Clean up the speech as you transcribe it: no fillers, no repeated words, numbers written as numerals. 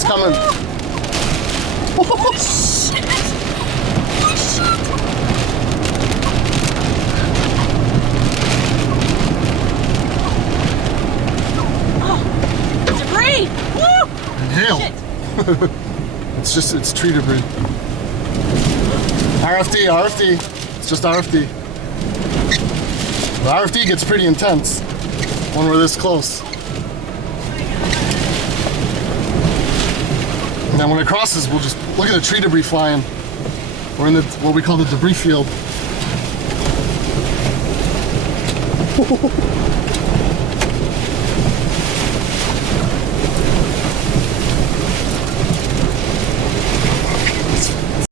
train's coming. Oh, shit! Oh, shit! Oh, debris! Woo! Hail. It's tree debris. RFD. It's just RFD. The RFD gets pretty intense when we're this close. And then when it crosses, we'll just look at the tree debris flying. We're in what we call the debris field.